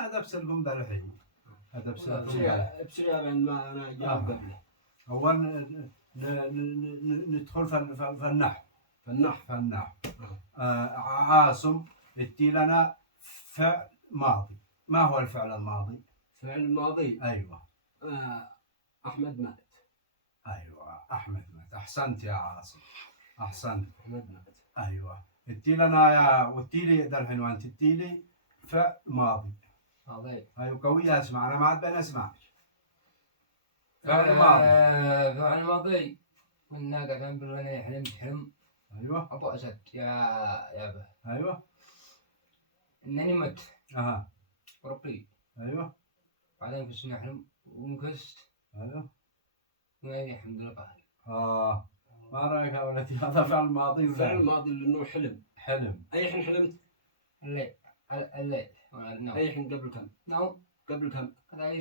هذا بسلكم ذا الحين. هذا بسلكم. ابشر يا بن ما أنا جاوب قبله. أول ندخل في النحو. في النحو. عاصم ادي لنا فعل ماضي. ما هو الفعل الماضي؟ فعل الماضي. أيوة. أحمد مات. أيوة أحمد مات. أحسنت يا عاصم. أحسنت. أحمد مات. أيوة. ادي لنا يا ودي لي ذا الحين وأنت ادي لي فعل ماضي. ماضي. أيوة قوية اسمع أنا ما عاد بنسمعك. فعل ماضي. فعل ماضي. كنا قاعدين بالغنى حلم. أيوة. أبو أسد يا به. أيوة. إنني مت. ربي. أيوة. بعدين كسنا حلم ومكست. أيوة. وين الحمد لله قاهر. ما رأيك يا ولدي هذا فعل ماضي ولا؟ فعل ماضي لأنه حلم. أي حين حلمت؟ الليل. أي حين قبل كم؟ نوم. قبل كم؟ هذا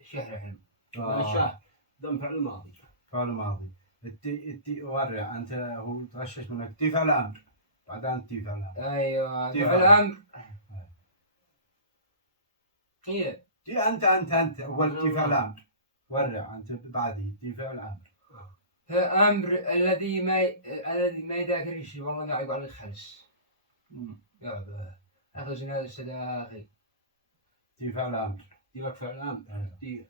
شهر حلم. الشهر. ذم فعل ماضي. فعل ماضي. اتي ورع أنت هو تغشش منك تي فعل أمر. بعدين تي فعل أمر. أيوة. فعل أمر. هي. تي أنت أول تي فعل أمر. ورع أنت بعدي تي فعل أمر. أمر الذي ما يذاكر شيء والله نعيب على الخلص. يا أخذنا هذا الصداقي. تي فعل أمر. تي لك فعل أمر. تي.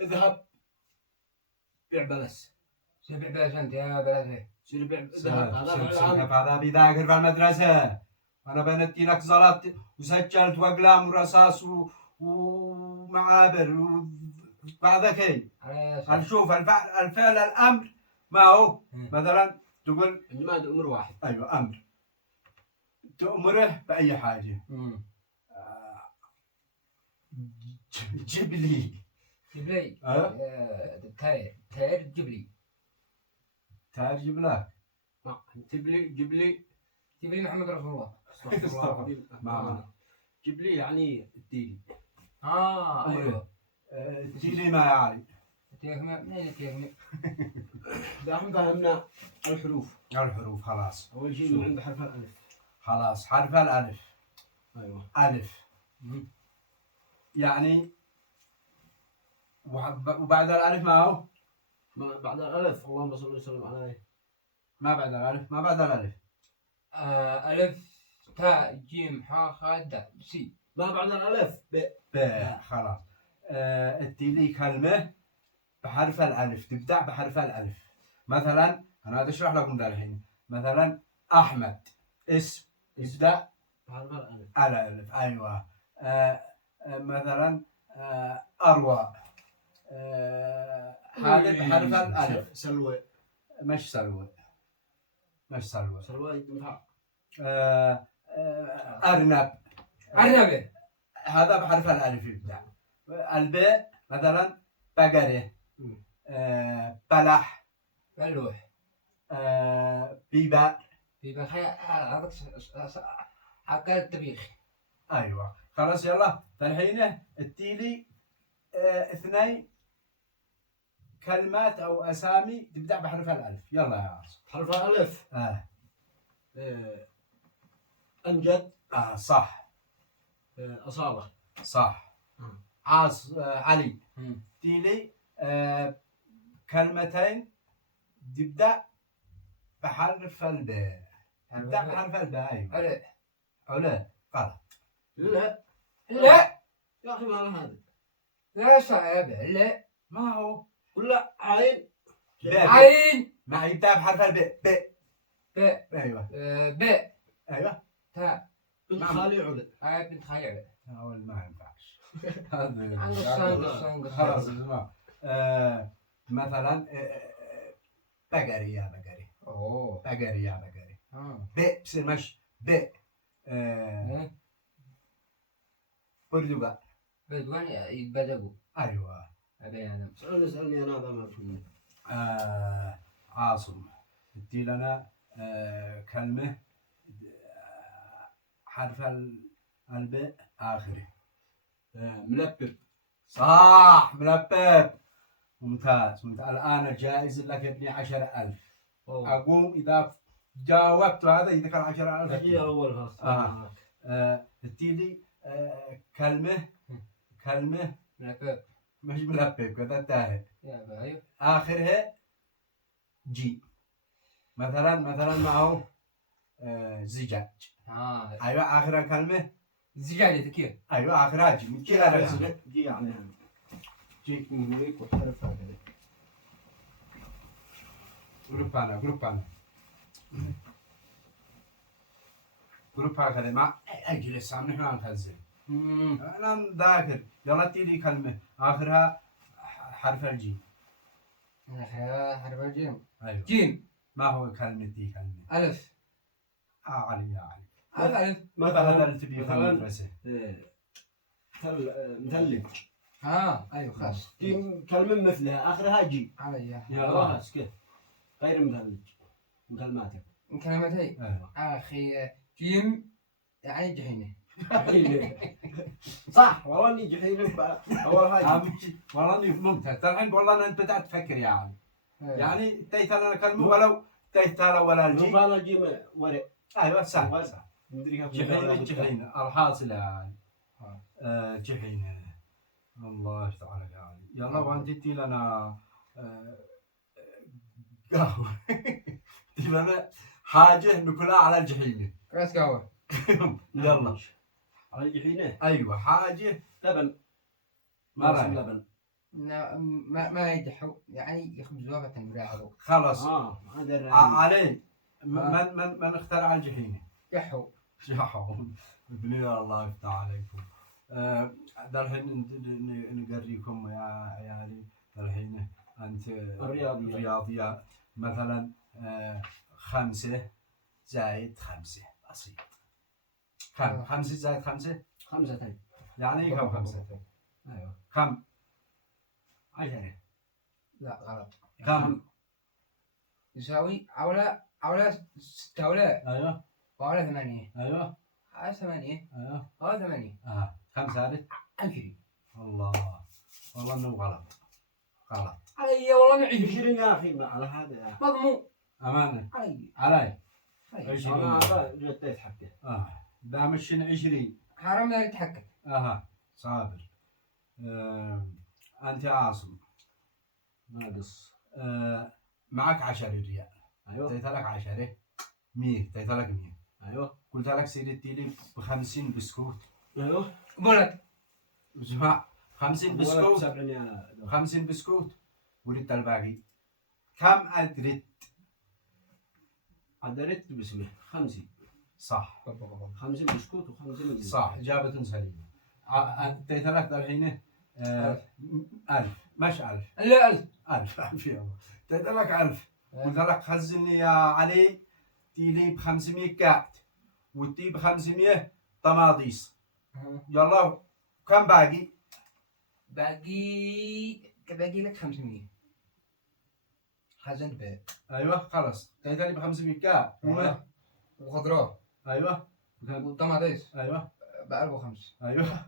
اذهب. بيع بلس. سبع بلس أنت يا بلسه. سير بيع اذهب. هذا بيذاكر في المدرسة. أنا بندي لك زلط وسجلت وأقلام ورصاص ومعابر وبعد كي. نشوف الفعل الأمر ما هو مثلا تقول عندما أمر واحد. أيوة أمر تأمره بأي حاجة. جيب لي. تاير جيب لي. تاير جيب لك. جيب لي محمد رسول الله. جيب لي يعني اديلي. أيوة. اديلي ما يعني. منين تيهمني؟ دحين فهمنا الحروف. خلاص. أول شيء من عند حرف الألف. خلاص حرف الألف. أيوة. ألف. يعني وبعد الألف ما هو؟ ما بعد الألف اللهم صل وسلم عليه. ما بعد الألف. ألف تاء جيم حاء خاء دال سي. ما بعد الألف ب. خلاص. ادي لي كلمة بحرف الألف تبدأ بحرف الألف. مثلا أنا أشرح لكم ده الحين. مثلا أحمد اسم يبدأ بحرف الألف. الألف. أيوة. مثلا أروى هذا بحرف الألف. سلوى. مش سلوى. ينفع. أرنب. هذا بحرف الألف يبدأ. الباء مثلا بقرة. بلح. بيباء. هذا حق الطبيخ. أيوة خلاص يلا الحين اديلي 2 كلمات أو أسامي تبدأ بحرف الألف. يلا يا عاصم. حرف الألف. أمجد. صح. أصالة. صح. علي. اديلي كلمتين تبدأ بحرف الباء. تبدأ بحرف الباء. أيوة. علا. غلط. لا لا يا أخي ما هذا. لا صعب. لا ما هو ولا عين. ما يبدأ بحرف الباء. باء. أيوة. باء. أيوة. تاء. بنت خالي علا. بنت خالي علا. أول ما ينفعش. خلاص اسمع. مثلا بقري يا بقري. بقري يا بقري. ب بصير مش ب. برتقال. يبدأوا. أيوة. أنا. اسألني أنا هذا ما فهمت. عاصم ادي لنا كلمة حرف الباء آخره. ملبب. صح ملبب. ممتاز. الآن الجائزة لك يا ابني 10,000. أقوم إذا جاوبت هذا يدخل 10,000. هي أول كلمة ملبب مش ملبب كذا تاهي يا بايو آخرها جي. مثلا معه زجاج. أيوة آخرها كلمة الزجاجة كيف؟ أيوة آخرها جي. من كذا رأسنا جي يعني جي. هيك وحرف هكذا. جروب أنا جروب هكذا مع أجلس عم نحن نخزن. أنا ذاكر يلا تيجي كلمة آخرها حرف الجي. حرف الجيم أيوة. جيم. ما هو كلمة دي كلمة؟ ألف. علي يا علي. ألف. مثلا تبي في المدرسة. مثلج. أيوة خلاص. كلمة مثلها آخرها جي. علي يلا اسكت. غير مثلج. كلماتك. كلمتي. أخي جيم يعني جحيمة. صح والله اني جحيم اول حاجه. والله اني ممتاز. الحين والله انت بدأت تفكر يا علي. يعني تيت انا كلمة مو- ولو تيت ولا مو الجي. انا جيم ورق. ايوه صح. مدري جحينة الحاصل يا علي. جحينة. الله تعالى يا علي. يلا وانت تي لنا قهوة. تي لنا حاجة ناكلها على الجحينة. كراس قهوة. يلا. على الجحينة. ايوه حاجة لبن. ما رأيك؟ لبن. ما يدحوا يعني يخبزوها فتنبراها. خلاص. هذا علي من اخترع الجحينة؟ يحوا. يحوا. ابني الله يفتح عليكم. الحين نقريكم يا عيالي الحين انت الرياضيات مثلا 5 زائد 5 بسيط. كم 5 زائد 5 5 يعني كم 5 ايوه كم 10 لا غلط. كم يساوي أولا 6 ولا ايوه ولا 8. ايوه 8 ايوه أو 8. كم ثالث 1000. الله والله انه غلط علي والله معي 20 يا اخي على هذا مضمون. امانه علي 20 انا هذا جتيت حقه دامشن 20 حرام لا يتحكم. صابر. انت عاصم ناقص. معك 10 ريال. ايوه اديت لك 10 100 اديت لك 100. ايوه قلت لك سيدي اديني ب 50 بسكوت. ايوه بولد اسمع 50 بسكوت 70 50 بسكوت ولدت الباقي كم أدرت؟ عدلت باسمه 50 صح 50 بسكوت و50 صح إجابة سليمة. اديت لك الحين 1000 مش 1000 لا 1000 1000 يلا اديت لك 1000 قلت لك خزني يا علي تيلي ب 500 قاعد وتجيب 500 طماطيس. يلا كم باقي؟ باقي لك 500 خزنت به. ايوه خلاص اديت لي ب 500 قاعد وخضراء. ايوه وطماطيس ايوه ب 1005. ايوه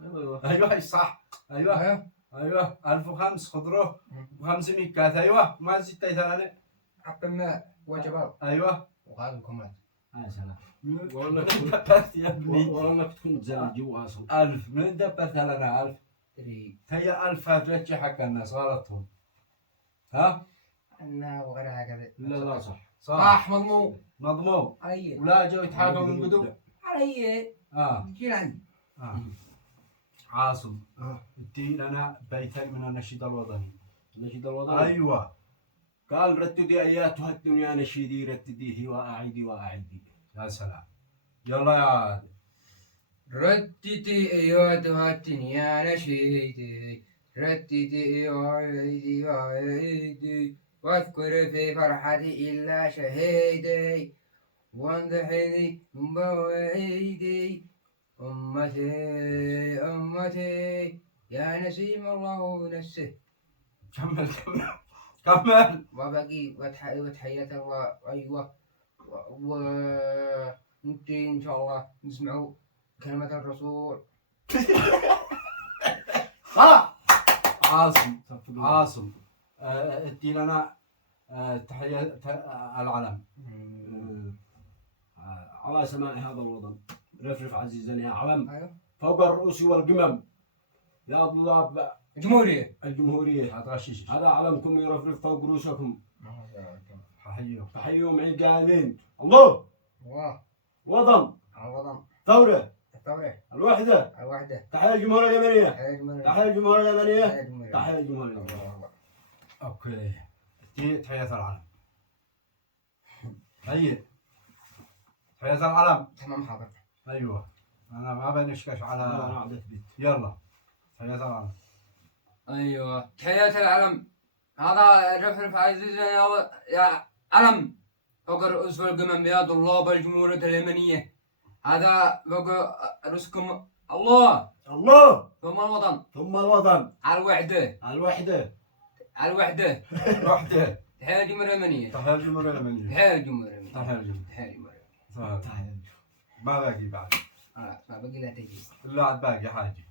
ايوه ايوه صح ايوه ايوه 1005 خضره ب 500 كات. ايوه ما زدت انا حبة ماء وجبات. ايوه وهذا الكمات. يا سلام والله دبرت يا ابني والله كنت زين جو اصلا 1000 من دبرت لنا 1000 هي 1000 هترجع حق الناس غلطهم. ها أنا وغير هكذا. لا صح صح مضمون. علي ولا جو يتحاكموا من بدو علي جيل عندي. عاصم ادي لنا بيتين من النشيد الوطني. النشيد الوطني ايوه قال رددي اياتها الدنيا نشيدي ردديه واعيدي يا سلام يلا يا عاد رددي اياتها الدنيا نشيدي رددي واعيدي واذكر في فرحتي الا شهيدي وانضحني من بوعيدي أمتي يا نسيم الله نفسه. كمل وبقي وتحية الله. أيوة وانت إن شاء الله نسمعوا كلمة الرسول. عاصم ادي لنا تحية العلم. على سماع هذا الوطن رفرف عزيزا يا علم. أيوة فوق الرؤوس والقمم يا الله جمهورية. الجمهورية. لا تغششش. هذا علمكم يرفرف فوق رؤوسكم. حيهم. تحيوا معي قاعدين. الله الله. وطن الوطن. ثورة الثورة. الوحدة. الوحدة. تحيا الجمهورية اليمنية. تحية الجمهورية. تحيا الجمهورية اليمنية. تحية الجمهورية. تحيا الجمهورية اليمنية. الله. اوكي. تحية العلم. هي تحية العلم. تمام حاضر. ايوه انا ما بنشكش أنا على. قاعد أثبت. يلا تحية العلم. ايوه تحية العلم. هذا رفرف عزيزنا يا علم فوق الرؤوس والقمم يا طلاب الجمهورية اليمنية. هذا فوق رؤوسكم. الله. الله ثم الوطن. ثم الوطن. على الوحدة. الوحدة. على الوحدة. وحدة. تحية الجمهورية اليمنية. تحية الجمهورية اليمنية. تحية الجمهورية اليمنية. تحية الجمهورية. تحية الجمهورية. سهل. ما باقي بعد. خلاص ما بقي لا تجي. لا عاد باقي حاجة.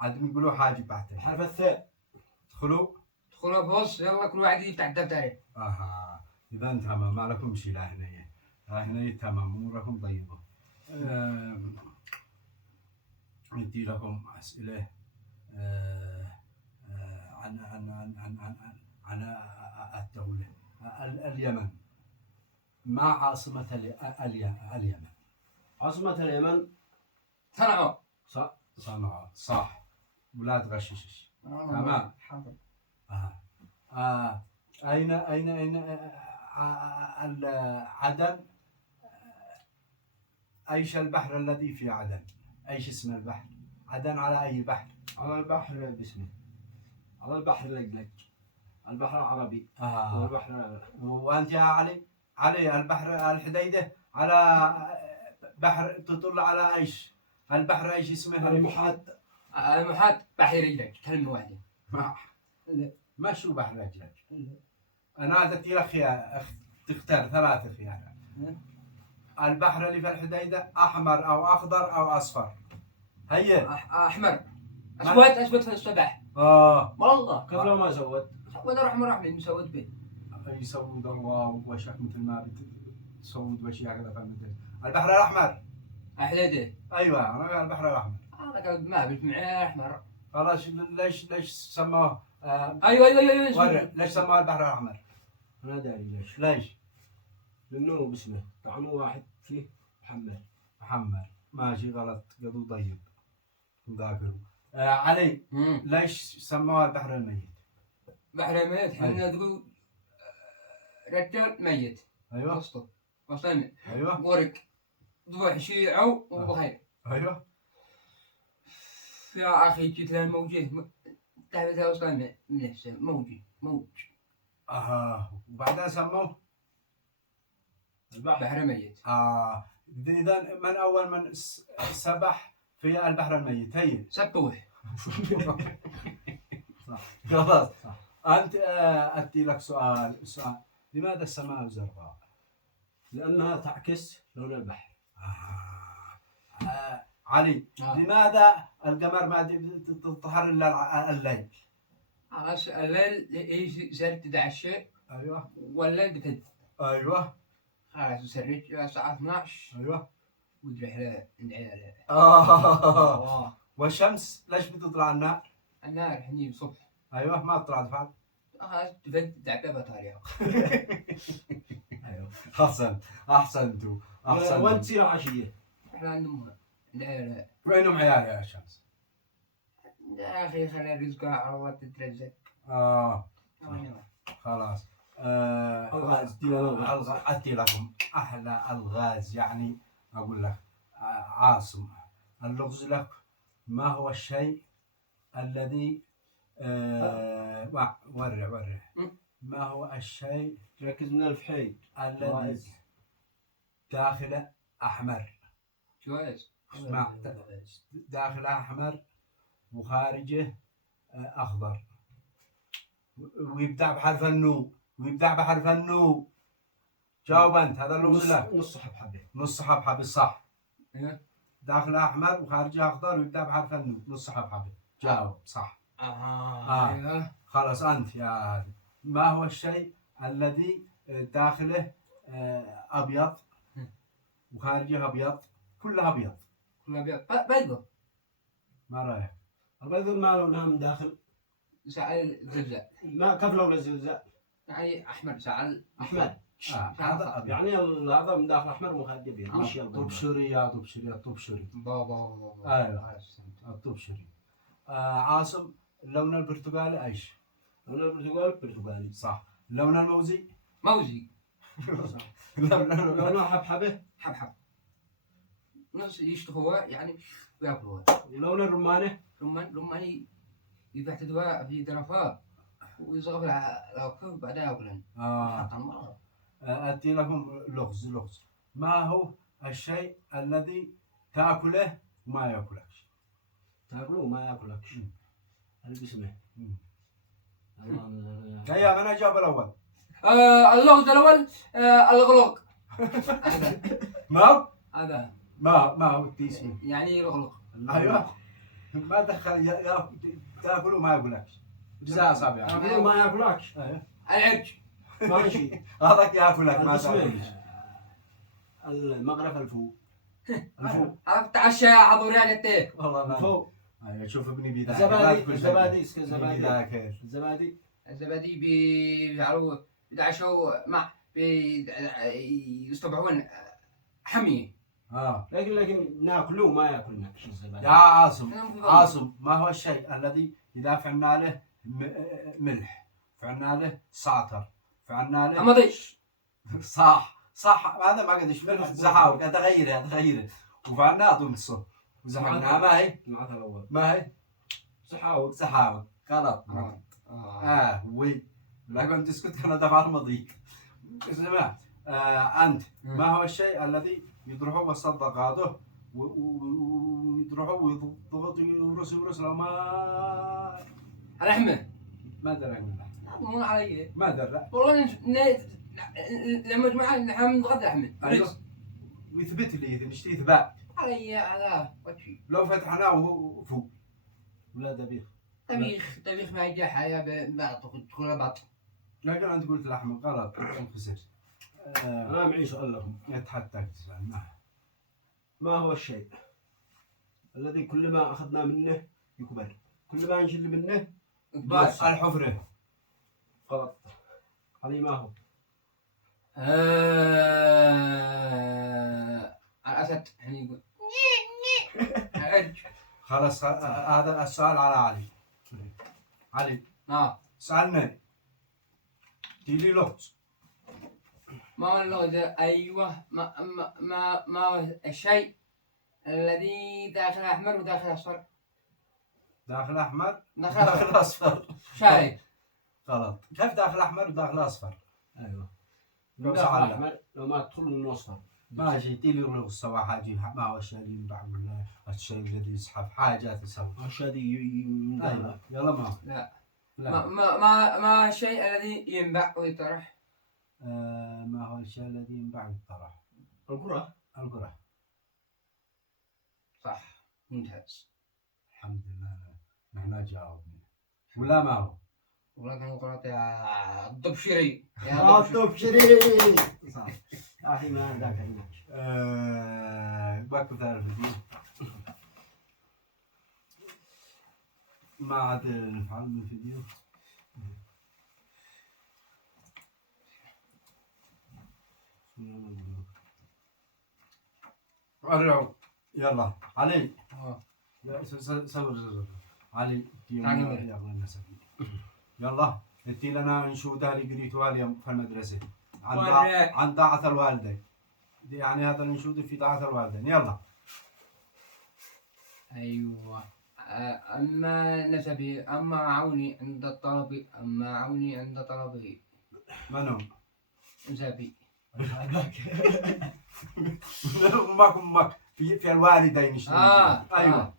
عاد بنقولوا حاجة بعدين. حرف الثاء. ادخلوا. ادخلوا فوز يلا كل واحد يفتح دفتره. اها اذا تمام ما لكم شيء لا هنا. لا هنا تمام اموركم طيبة. ندي لكم أسئلة عن الدولة. اليمن. ما عاصمة اليمن؟ عاصمة اليمن صنعاء. صنعاء. صح. ولا تغششش. تمام. حاضر. أين عدن؟ أيش البحر الذي في عدن؟ أيش اسم البحر؟ عدن على أي بحر؟ على البحر باسمه. على البحر اللجلج. البحر العربي. والبحر. وأنت يا علي؟ علي البحر الحديدة على بحر تطل على أيش؟ البحر أيش اسمه؟ المحاط. المحاط بحر رجلك كلمة واحدة. ما شو بحر رجلك؟ أنا أعطيك لك تختار 3 خيارات. البحر اللي في الحديدة أحمر أو أخضر أو أصفر. هيا. أحمر. أسود في الصباح. والله. كيف لو ما سوت؟ سود أحمر أحمر مسود به. يسود الله وشك مثل ما بتسود وشي هكذا فهمت. البحر الأحمر. أحدده. أيوة أنا البحر الأحمر. أنا قلت ما بيت معي أحمر. خلاص ليش سموه أيوة. ليش سموه البحر الأحمر؟ أنا داري ليش. ليش؟ لأنه باسمه طعمه واحد فيه محمد. محمد. ماشي غلط قدو طيب. ذاكروا. علي. ليش سموه البحر الميت؟ بحر ميت حنا تقول رجال ميت. أيوة. وصلنا. أيوة. ورق ضوح شيعو وبخير. أيوة. يا أخي جيت لها الموجة تحتها وصلنا من السماء موج. وبعدين سموه البحر. بحر ميت. إذا من أول من سبح في البحر الميت؟ هي سبوح. خلاص. أنت أتي لك سؤال. لماذا السماء زرقاء؟ لأنها تعكس لون البحر. علي. لماذا القمر ما تظهر إلا الليل؟ خلاص الليل يصير 11 أيوة. والليل بتد. أيوة. خلاص يسرج الساعة 12 أيوة. وتروح له عند عياله. والشمس ليش بتطلع النار؟ النار حني الصبح. أيوة ما طلعت فعل. خلاص تفد تعبى بطارية. أيوه. أحسنتوا. وين تصير عشية؟ احنا عندنا عند عياله. وينهم عيالي يا شمس؟ يا أخي خلي رزقها الله تترزق. خلاص. الغاز. أتي لكم أحلى الغاز يعني أقول لك عاصم اللغز لك. ما هو الشيء الذي ورع ما هو الشيء ركز من الفحيل الذي داخله أحمر؟ جواز. اسمع داخله أحمر وخارجه أخضر ويبدأ بحرف النو. جاوب أنت. هذا اللغز لك. نص حبحبة. نص حبحبة صح. إيه. داخله أحمر وخارجه أخضر ويبدأ بحرف النو. نص حبحبة. جاوب صح. أيوه. خلاص أنت يا هذا. ما هو الشيء الذي داخله أبيض وخارجه أبيض كله أبيض كلها بيضة. ما رايك؟ البيض ما لونها من داخل سعل زلزال ما كيف لون الزلزال يعني أحمر سعل احمر هذا أبيض. يعني هذا من داخل احمر مخدي ابيض مش البيض طبشري يا طبشري الطبشري. بابا ايوه الطبشري. عاصم اللون البرتقالي ايش؟ لون البرتقال برتقالي صح. اللون الموزي؟ موزي. لونه حبحبه حبحب نص يشتهوها يعني وياكلوها. ولون الرمانه رمان يبحثوا في درفات ويصغف الأكل بعدها ياكلن. حتى مرة. اتي لكم لغز. ما هو الشيء الذي تاكله وما ياكلكش؟ تاكله وما ياكلكش هذا باسمه هيا من اجاب الاول؟ اللغز الأول الغلق. هذا ما هو التيسير؟ يعني يغلق. ايوه ما دخل تاكل وما ياكلكش جزاء اصابع. تاكله وما ياكلكش العرج. ماشي هذاك ياكلك ما باسمه تاكلش. المغرف الفو تعشى حضوري التيه. والله ما الفو ايوه شوف ابني بيداك الزبادي الزبادي الزبادي الزبادي بيعرفوا بيدعشوا مع يصطبحون حمية. لكن ناكله ما ياكلناش الزبادي يا عاصم ما هو الشيء الذي اذا فعلنا له ملح، فعلنا له سعتر، فعلنا له مضيش. صح هذا ما قدش ملح زحاوي تغيره وفعلنا ضمصه وزحمناها ما هي المعثر الاول ما هي سحاوي غلط. وي لا كنت تسكت كان دفع المضي. اسمع انت ما هو الشيء الذي يطرحه وصدقاته ويطرحه ويضغط يرس لو ما الرحمة. ما درك منه مو علي. ما درك والله لما جماعة نحن نتغدى لحمة. ايوه ويثبت لي اذا مش اثبات علي هذا وجهي. لو فتحناه وهو فوق ولا دبيخ طبيخ ما يجي حياة تدخل بطن. لكن انت قلت لحم غلط انخسر. انا معي سؤال لكم يتحداك تسأل ما هو الشيء الذي كل ما اخذنا منه يكبر كل ما نشيل منه الحفرة. غلط. علي ما هو الأسد يعني يقول العرج. خلاص هذا السؤال على علي سألني تيلي لغز. ما هو اللغز؟ أيوه ما هو الشيء الذي داخل أحمر وداخل أصفر؟ داخل أحمر داخل أصفر. شاي. غلط. كيف داخل أحمر وداخل أصفر؟ ايوه لو احمر لو ما تدخل من اصفر ماشي تيلي لغز سوا حاجة ما هو الشيء اللي ينبع ولا الشيء الذي يسحب حاجة تسوي. الشيء من داخل يلا ما لا لا ما الشيء الذي ينبع ويطرح؟ ما هو الشيء الذي ينبع ويطرح؟ القرى. صح ممتاز. الحمد لله نحن جاوبنا ولا ما هو؟ والله كان قرأت يا الضبشري الضبشري صح يا اخي ما ذاك باكو ثالث فيديو ما عاد نفعل من الفيديو. ارجعوا يلا علي سوي علي يلا انتي لنا انشوده اللي قريتوها اليوم في المدرسة عن طاعة الوالدين. يعني هذا الانشود في طاعة الوالدين. يلا أيوة. أما نسبي أما عوني عند الطلب أما عوني عند طلبه. منو؟ نسبي. أمك في الوالدين. أيوة.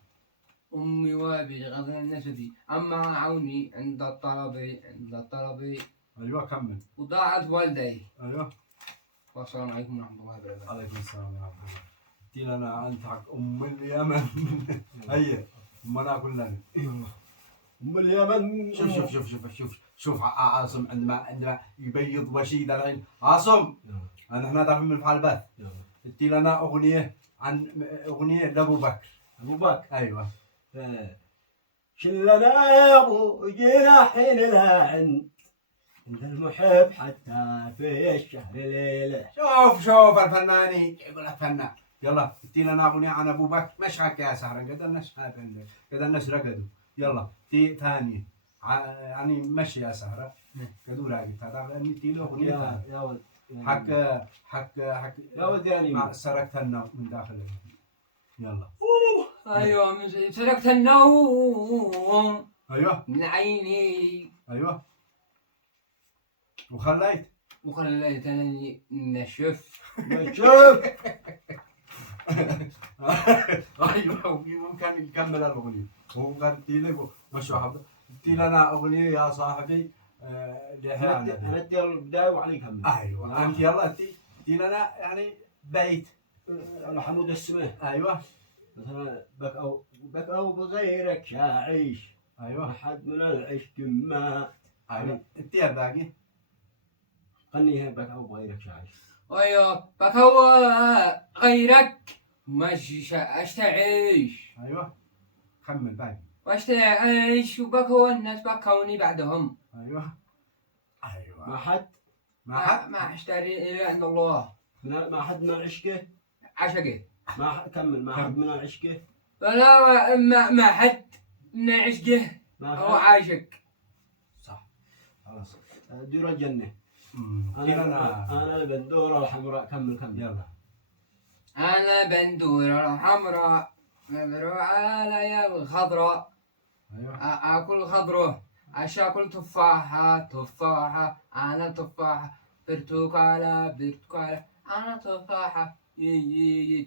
أمي وأبي غير نسبي أما عوني عند الطلب أيوة كمل. وطاعة والدي. أيوة. والسلام عليكم ورحمة الله وبركاته. عليكم السلام ورحمة الله. قلت لنا أنت حق أم اليمن. هيا أمنا كلنا. أم اليمن. شوف عاصم عندما يبيض وشيد العين. عاصم احنا داخلين من فعل البث. قلت لنا أغنية عن اغنيه لابو بكر. ابو بكر. ايوه. شلنا يا ابو جناحين العند عند المحب حتى في الشهر ليله. شوف الفنانين يقول لك فنان. يلا ادي لنا اغنيه عن ابو بكر. مش حكي يا سهره قد الناس قد الناس رقدوا. يلا تي ثانيه يعني مشي يا سهره قدوا راقد هذا ادي له اغنيه ثانيه. يا ولد حق يا ولد يعني مع سرقت النوم من داخل يلا. ايوه من سرقت النوم ايوه من عيني ايوه وخليت وخليتني نشف. شوف. ايوه ممكن يكمل الاغنيه. هو قال لي مش واحد ادي لنا اغنيه يا صاحبي. انا ادي البدايه وعلي يكمل. ايوه انت يلا ادي لنا يعني بيت الحمود السمه. ايوه مثلا بكأو بغيرك شاعيش. ايوه أحد من العشق ما. ايوه ادي الباقي. غنيها بكأو بغيرك شاعيش. ايوه بكوا غيرك مش اشتعيش. ايوه كمل باقي. واشتعيش وبكوا الناس بكوني بعدهم. ايوه ايوه ما حد ما اشتري الا عند الله. ما حد من عشقه. عشقه. كمل. ما حد من عشقه. فلا ما حد من عشقه هو عاشق. صح خلاص. دير الجنة. انا أنا البندورة الحمراء. كمل. يلا. انا بندورة الحمراء مزروعة علي الخضراء. ايوه اكل خضره اشاكل تفاحة انا تفاحة برتقالة انا تفاحة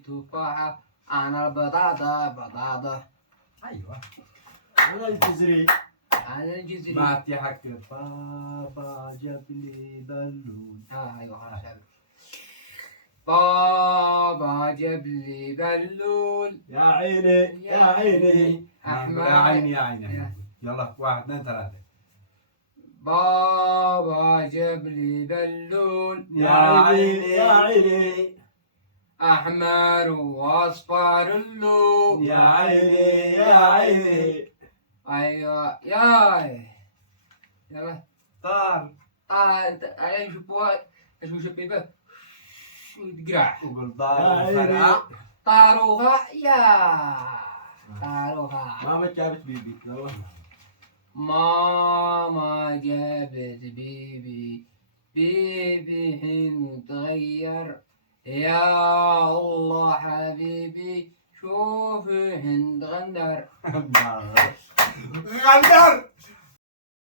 تفاحة انا بطاطا ايوه أنا الجزري. انا الجزري. ما تحك بابا جاب لي بالون. ايوه خلاص بابا جاب لي بلول. يا عيني احمد. يا عيني يلا 1 2 3. بابا جاب لي بلول. يا عيني احمر واصفر اللون. يا عيني ايوه ياي يلا طار انا شو شبيبه تقرع وقول يا طار عيني. الفرع. طاروخة يا طاروخة. ماما جابت بيبي. يلا. ماما جابت بيبي حين تغير. يا الله حبيبي شوف حين غندر. غندر